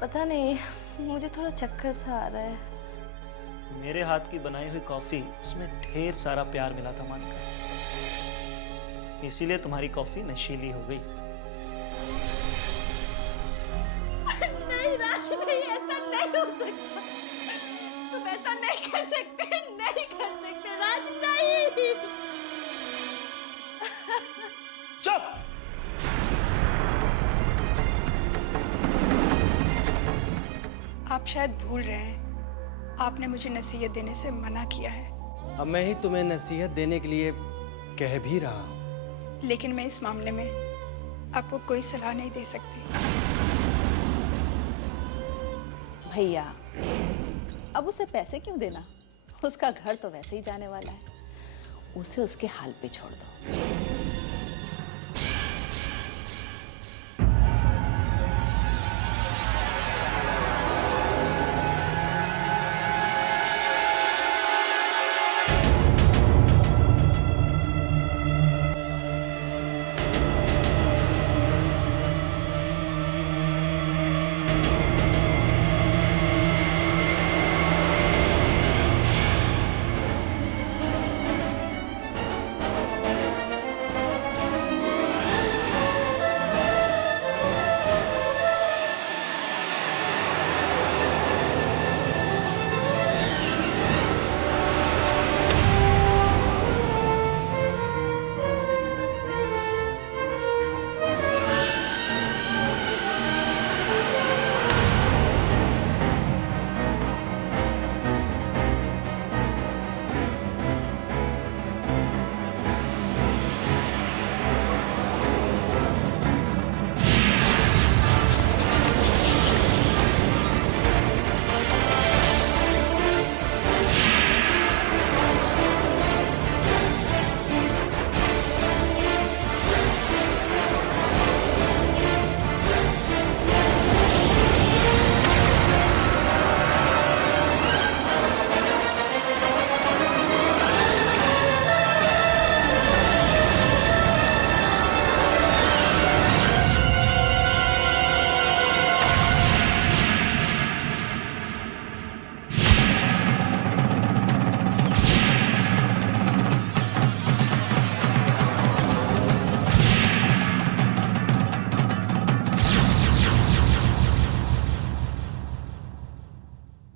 पता नहीं, मुझे थोड़ा चक्कर सा आ रहा है। मेरे हाथ की बनाई हुई कॉफी, उसमें ढेर सारा प्यार मिला था मानका, इसीलिए तुम्हारी कॉफी नशीली हो गई। नहीं राज, नहीं, ऐसा नहीं हो सकता। तुम ऐसा नहीं कर सकते, नहीं कर सकते राज, नहीं। चुप! आप शायद भूल रहे हैं, आपने मुझे नसीहत देने से मना किया है। अब मैं ही तुम्हें नसीहत देने के लिए कह भी रहा हूँ। लेकिन मैं इस मामले में आपको कोई सलाह नहीं दे सकती। भैया, अब उसे पैसे क्यों देना? उसका घर तो वैसे ही जाने वाला है, उसे उसके हाल पे छोड़ दो।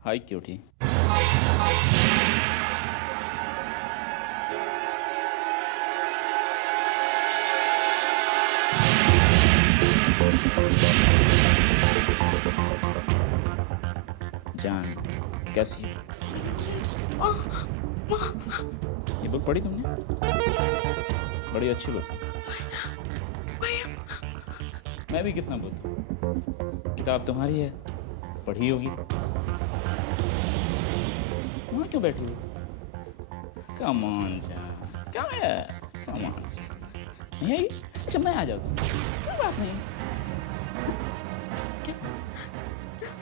हाय क्यूटी। जान कैसी है? ये बुक पढ़ी तुमने? बड़ी अच्छी बुक। मैं भी कितना बोलता, किताब तुम्हारी है, पढ़ी होगी। वहाँ क्यों बैठी हो? कम ऑन जान, क्या है? कम ऑन, नहीं आई? अच्छा मैं आ जाता हूँ, कोई बात नहीं।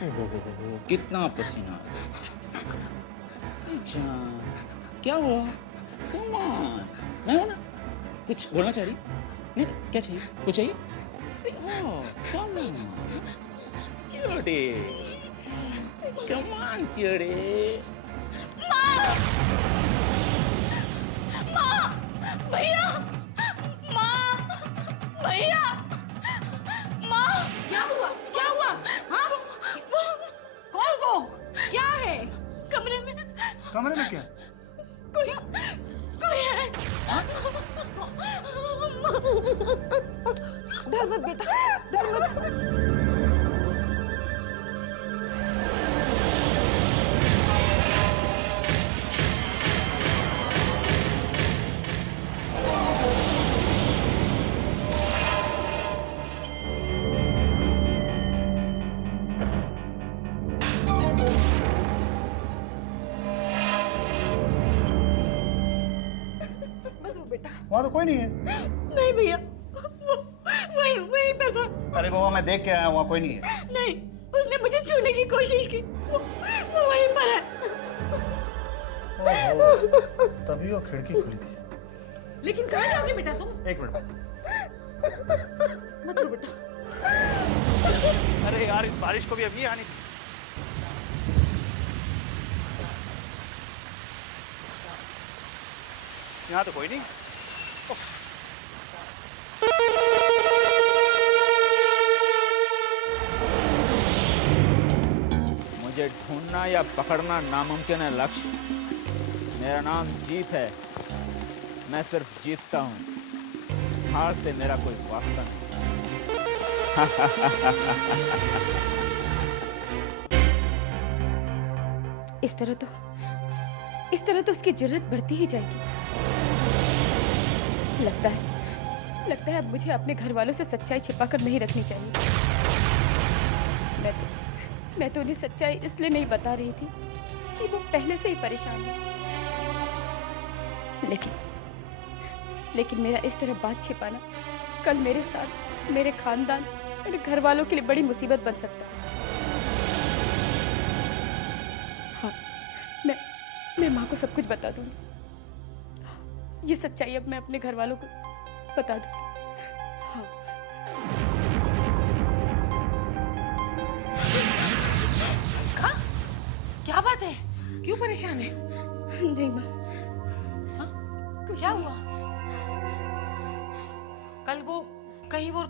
ओहो, कितना पसीना आ रहा है। जान क्या हुआ? कम ऑन, मैं हूँ ना। कुछ बोलना चाह रही? नहीं, क्या चाहिए? कुछ चाहिए? Come on, cutie, come on cutie. भैया, माँ, भैया, माँ, क्या हुआ? क्या हुआ? हाँ? कौन को? क्या है? कमरे में क्या? कोई है। डर मत बेटा, डर मत। वहाँ तो कोई नहीं है। नहीं भैया, वहीं पर था। अरे बाबा मैं देख के आया, वहाँ कोई नहीं है। नहीं, उसने मुझे छूने की कोशिश की, वो वहीं पर है। तभी वो खिड़की खुली थी। लेकिन कहाँ जाओगे बेटा तुम? एक मिनट। मत रो बेटा। अरे अरे यार, इस बारिश को भी अब ये आनी थी। यहाँ तो कोई नहीं। उफ। मुझे ढूंढना या पकड़ना नामुमकिन है लक्ष्य। मेरा नाम जीत है। मैं सिर्फ जीतता हूँ, हार से मेरा कोई वास्ता नहीं। इस तरह तो उसकी जरूरत बढ़ती ही जाएगी। लगता है अब मुझे अपने घर वालों से सच्चाई छिपाकर नहीं रखनी चाहिए। मैं तो उन्हें सच्चाई इसलिए नहीं बता रही थी कि वो पहले से ही परेशान है। लेकिन मेरा इस तरह बात छिपाना कल मेरे साथ, मेरे खानदान, मेरे घर वालों के लिए बड़ी मुसीबत बन सकता है। हाँ, मैं माँ को सब कुछ बता दूंगी। ये सच्चाई अब मैं अपने घर वालों को बता दूंगी। हाँ। क्या बात है? क्यों परेशान है? नहीं माँ, क्या हुआ?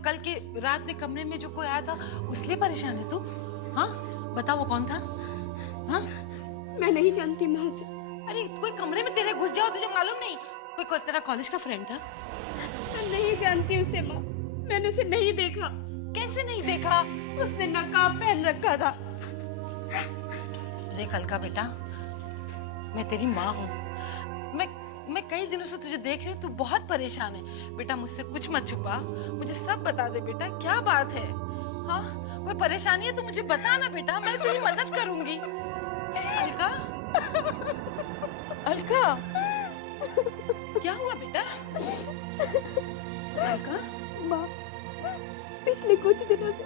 कल के रात में कमरे में जो कोई आया था उसलिए परेशान है तू? हाँ, बता वो कौन था? हाँ, मैं नहीं जानती माँ उसे। अरे कोई कमरे में तेरे घुस जाओ तुझे मालूम नहीं? कोई तेरा कॉलेज का फ्रेंड था? मैं नहीं जानती उसे माँ, मैंने उसे नहीं देखा। कैसे नहीं देखा? उसने नकाब पहन रखा था। देख अलका बेटा, मैं तेरी माँ हूँ। मैं कई दिनों से तुझे देख रही हूँ, तू बहुत परेशान है। बेटा मुझसे कुछ मत छुपा, मुझे सब बता दे बेटा, क्या बात है? हाँ, कोई परेशानी है तो मुझे बता ना बेटा, मैं तेरी मदद करूंगी। अलका, अलका, क्या हुआ बेटा? अलका, माँ, पिछले कुछ दिनों से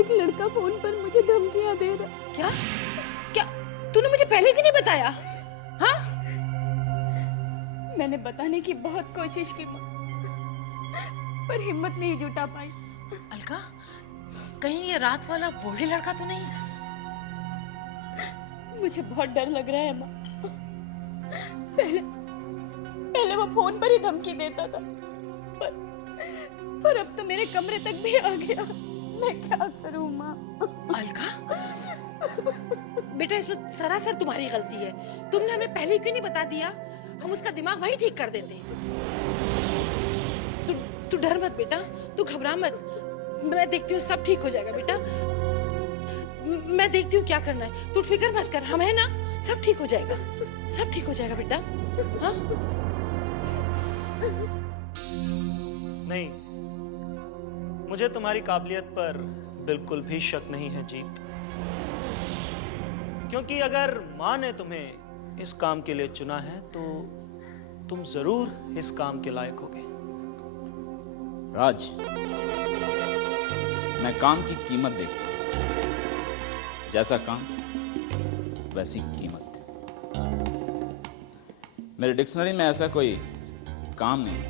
एक लड़का फोन पर मुझे धमकियां दे रहा। क्या? क्या? तूने मुझे पहले क्यों नहीं बताया? हाँ? मैंने बताने की बहुत कोशिश की माँ, पर हिम्मत नहीं जुटा पाई। अलका, कहीं ये रात वाला वही लड़का तो नहीं? मुझे बहुत डर लग रहा है माँ। पहले वो फोन पर ही धमकी देता था, पर अब तो मेरे कमरे तक भी आ गया। मैं क्या करूँ माँ? अलका, बेटा इसमें सरासर तुम्हारी गलती है। तुमने हमें पहले क्यों नहीं बता दिया? हम उसका दिमाग वहीं ठीक कर देते। तू डर मत बेटा, तू घबरा मत। मैं देखती हूँ सब ठीक हो जाएगा बेटा। मैं देखती हूँ क्या करना है, तू फिक्र मत कर, हम है ना, सब ठीक हो जाएगा, सब ठीक हो जाएगा बेटा। हाँ? नहीं, मुझे तुम्हारी काबिलियत पर बिल्कुल भी शक नहीं है जीत, क्योंकि अगर माँ ने तुम्हें इस काम के लिए चुना है तो तुम जरूर इस काम के लायक होगे। राज, मैं काम की कीमत देखता हूं। जैसा काम वैसी कीमत। मेरे डिक्शनरी में ऐसा कोई काम नहीं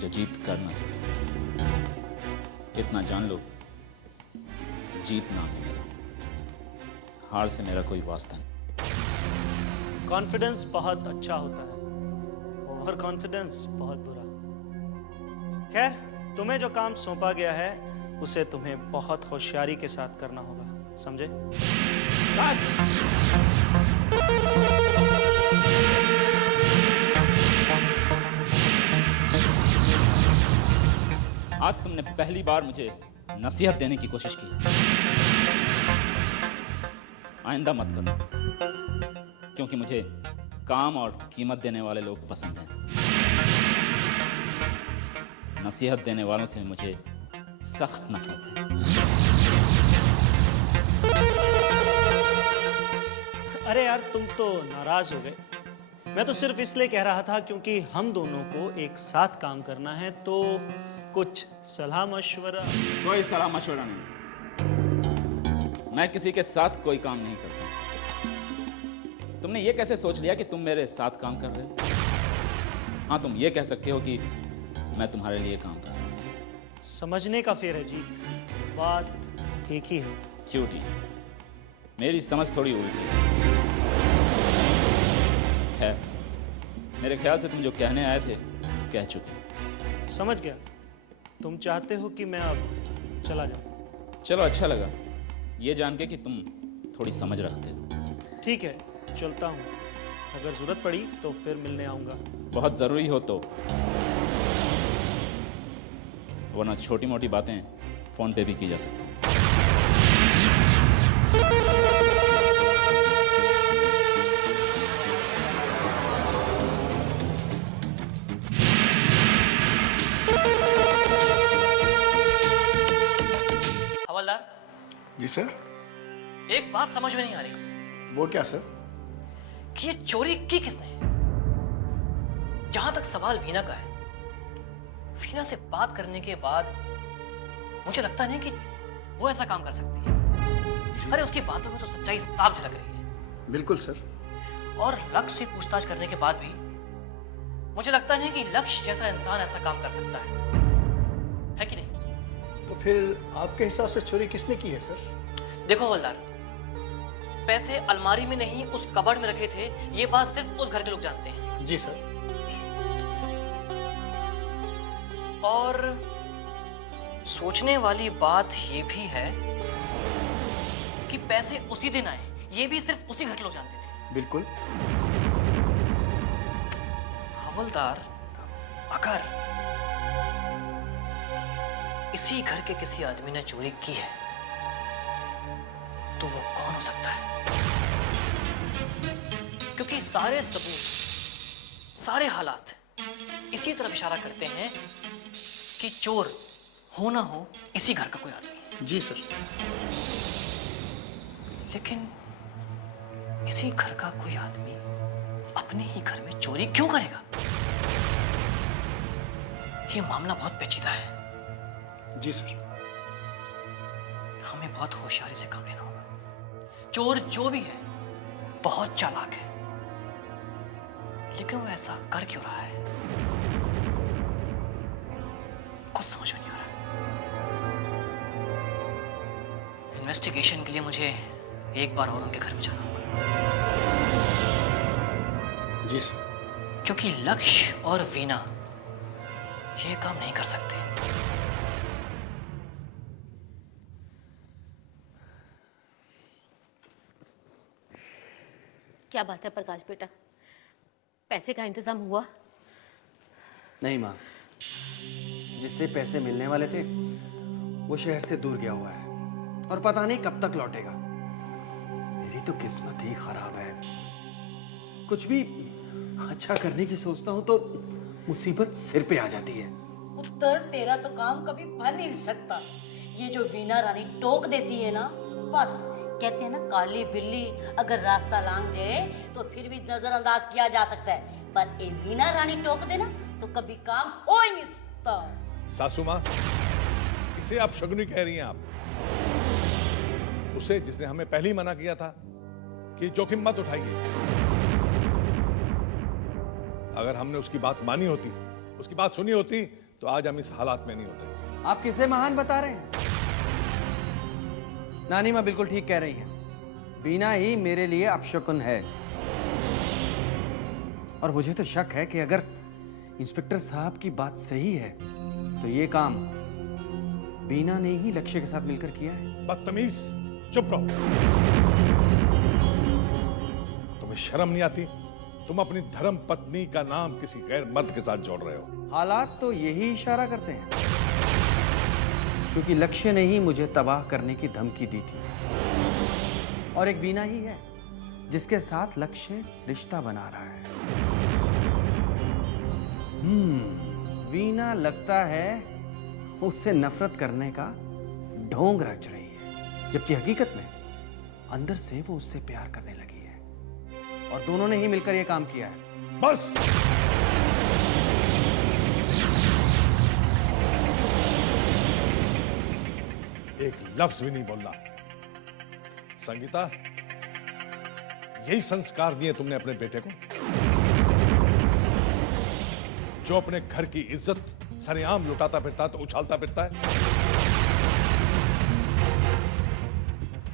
जो जीत कर ना सके। इतना जान लो, जीत नाम है मेरा, हार से मेरा कोई वास्ता नहीं। कॉन्फिडेंस बहुत अच्छा होता है, ओवर कॉन्फिडेंस बहुत बुरा। खैर, तुम्हें जो काम सौंपा गया है उसे तुम्हें बहुत होशियारी के साथ करना होगा, समझे? राज! आज तुमने पहली बार मुझे नसीहत देने की कोशिश की। आइंदा मत करना, क्योंकि मुझे काम और कीमत देने वाले लोग पसंद हैं। नसीहत देने वालों से मुझे सख्त नफरत है। अरे यार, तुम तो नाराज हो गए। मैं तो सिर्फ इसलिए कह रहा था क्योंकि हम दोनों को एक साथ काम करना है, तो कुछ सलाह मशवरा। कोई सलाह मशवरा नहीं, मैं किसी के साथ कोई काम नहीं करता। तुमने ये कैसे सोच लिया कि तुम मेरे साथ काम कर रहे हो? हाँ, तुम ये कह सकते हो कि मैं तुम्हारे लिए काम कर रहा हूँ। समझने का फेर है जीत, बात एक ही है। क्यूटी, मेरी समझ थोड़ी उल्टी है। खैर, मेरे ख्याल से तुम जो कहने आए थे कह चुके। समझ गया, तुम चाहते हो कि मैं अब चला जाऊं। चलो, अच्छा लगा ये जान के कि तुम थोड़ी समझ रखते हो। ठीक है, चलता हूँ। अगर जरूरत पड़ी तो फिर मिलने आऊंगा। बहुत ज़रूरी हो तो, वरना छोटी मोटी बातें फ़ोन पे भी की जा सकती हैं। हवलदार, जी सर। एक बात समझ में नहीं आ रही वो क्या सर? कि ये चोरी की किसने? जहां तक सवाल वीना का है, वीना से बात करने के बाद मुझे लगता नहीं कि वो ऐसा काम कर सकती है। अरे उसकी बातों में तो सच्चाई साफ झलक रही है। बिल्कुल सर। और लक्ष्य से पूछताछ करने के बाद भी मुझे लगता नहीं कि लक्ष्य जैसा इंसान ऐसा काम कर सकता है कि नहीं? तो फिर आपके हिसाब से चोरी किसने की है सर? देखो हवलदार, पैसे अलमारी में नहीं उस कबर्ड में रखे थे, ये बात सिर्फ उस घर के लोग जानते हैं। जी सर। और सोचने वाली बात ये भी है कि पैसे उसी दिन आए, ये भी सिर्फ उसी घर के लोग जानते थे। बिल्कुल। हवलदार, अगर इसी घर के किसी आदमी ने चोरी की है तो वो कौन हो सकता है? क्योंकि सारे सबूत, सारे हालात इसी तरफ इशारा करते हैं कि चोर हो ना हो इसी घर का कोई आदमी। जी सर। लेकिन इसी घर का कोई आदमी अपने ही घर में चोरी क्यों करेगा? ये मामला बहुत पेचीदा है। जी सर। हमें बहुत होशियारी से काम लेना होगा। चोर जो भी है बहुत चालाक है, लेकिन वो ऐसा कर क्यों रहा है कुछ समझ में नहीं आ रहा। इन्वेस्टिगेशन के लिए मुझे एक बार और उनके घर में जाना होगा। जी सर। क्योंकि लक्ष्य और वीना ये काम नहीं कर सकते। क्या बात है प्रकाश बेटा, पैसे का इंतजाम हुआ? नहीं माँ, जिससे पैसे मिलने वाले थे वो शहर से दूर गया हुआ है और पता नहीं कब तक लौटेगा। मेरी तो किस्मत ही खराब है। कुछ भी अच्छा करने की सोचता हूँ तो मुसीबत सिर पे आ जाती है। उत्तर तेरा तो काम कभी बन नहीं सकता। ये जो वीना रानी टोक देती है ना, बस कहते हैं ना काली बिल्ली अगर रास्ता लांग जाए तो फिर भी नजरअंदाज किया जा सकता है, पर ये वीना रानी टोक देना तो कभी काम हो ही नहीं सकता। सासू माँ, इसे आप शगुनी कह रही हैं आप? उसे जिसने हमें पहले ही मना किया था कि जोखिम मत उठाइए। अगर हमने उसकी बात मानी होती, उसकी बात सुनी होती, तो आज हम इस हालात में नहीं होते। आप किसे महान बता रहे हैं? नानी माँ बिल्कुल ठीक कह रही है। वीना ही मेरे लिए अपशकुन है। और मुझे तो शक है कि अगर इंस्पेक्टर साहब की बात सही है तो ये काम वीना ने ही लक्ष्य के साथ मिलकर किया है। बदतमीज, चुप रहो। तुम्हें शर्म नहीं आती? तुम अपनी धर्म पत्नी का नाम किसी गैर मर्द के साथ जोड़ रहे हो। हालात तो यही इशारा करते हैं, क्योंकि लक्ष्य ने ही मुझे तबाह करने की धमकी दी थी। और एक वीना ही है जिसके साथ लक्ष्य रिश्ता बना रहा है। वीना लगता है उससे नफरत करने का ढोंग रच रही है, जबकि हकीकत में अंदर से वो उससे प्यार करने लगी है। और दोनों ने ही मिलकर यह काम किया है। बस एक लफ्ज भी नहीं बोलना। संगीता, यही संस्कार दिए तुमने अपने बेटे को, जो अपने घर की इज्जत सरेआम लुटाता फिरता है तो उछालता फिरता है।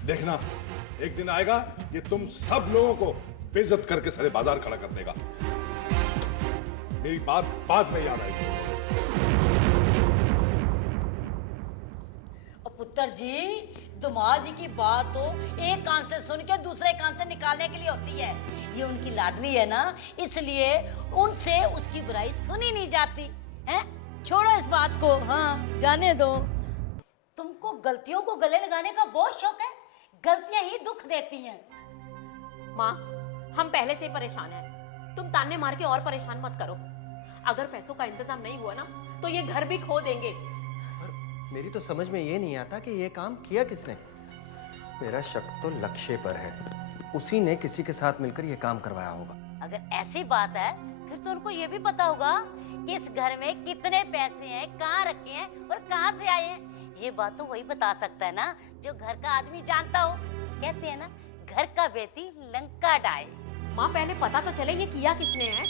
देखना एक दिन आएगा ये तुम सब लोगों को बेइज्जत करके सारे बाजार खड़ा कर देगा। मेरी बात बाद में याद आएगी। और पुत्र जी, दुमाद जी की बात तो एक कान से सुन के दूसरे कान से निकालने के लिए होती है। ये उनकी लाडली है ना, इसलिए उनसे उसकी बुराई सुनी नहीं जाती है। छोड़ो इस बात को, हाँ जाने दो। तुमको गलतियों को गले लगाने का बहुत शौक है। गलतियां ही दुख देती हैं। माँ, हम पहले से ही परेशान हैं। तुम ताने मार के और परेशान मत करो। अगर पैसों का इंतजाम नहीं हुआ ना तो ये घर भी खो देंगे। मेरी तो समझ में ये नहीं आता कि ये काम किया किसने। मेरा शक तो लक्ष्य पर है। उसी ने किसी के साथ मिलकर ये काम करवाया होगा। अगर ऐसी बात है फिर तो उनको ये भी पता होगा कि इस घर में कितने पैसे हैं, कहाँ रखे हैं और कहाँ से आए हैं। ये बात तो वही बता सकता है ना जो घर का आदमी जानता हो। कहते हैं ना, घर का बेटी लंका डाए। माँ, पहले पता तो चले ये किया किसने है।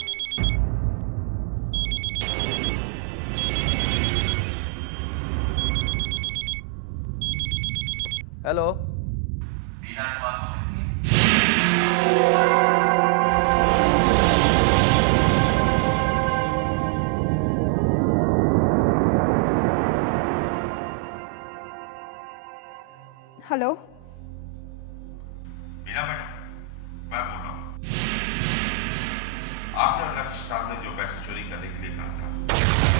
हेलो, हेलो, मीना मैडम, मैं बोल रहा हूँ। आपने लक्ष्य साहब ने जो पैसे चोरी करने के लिए कहा था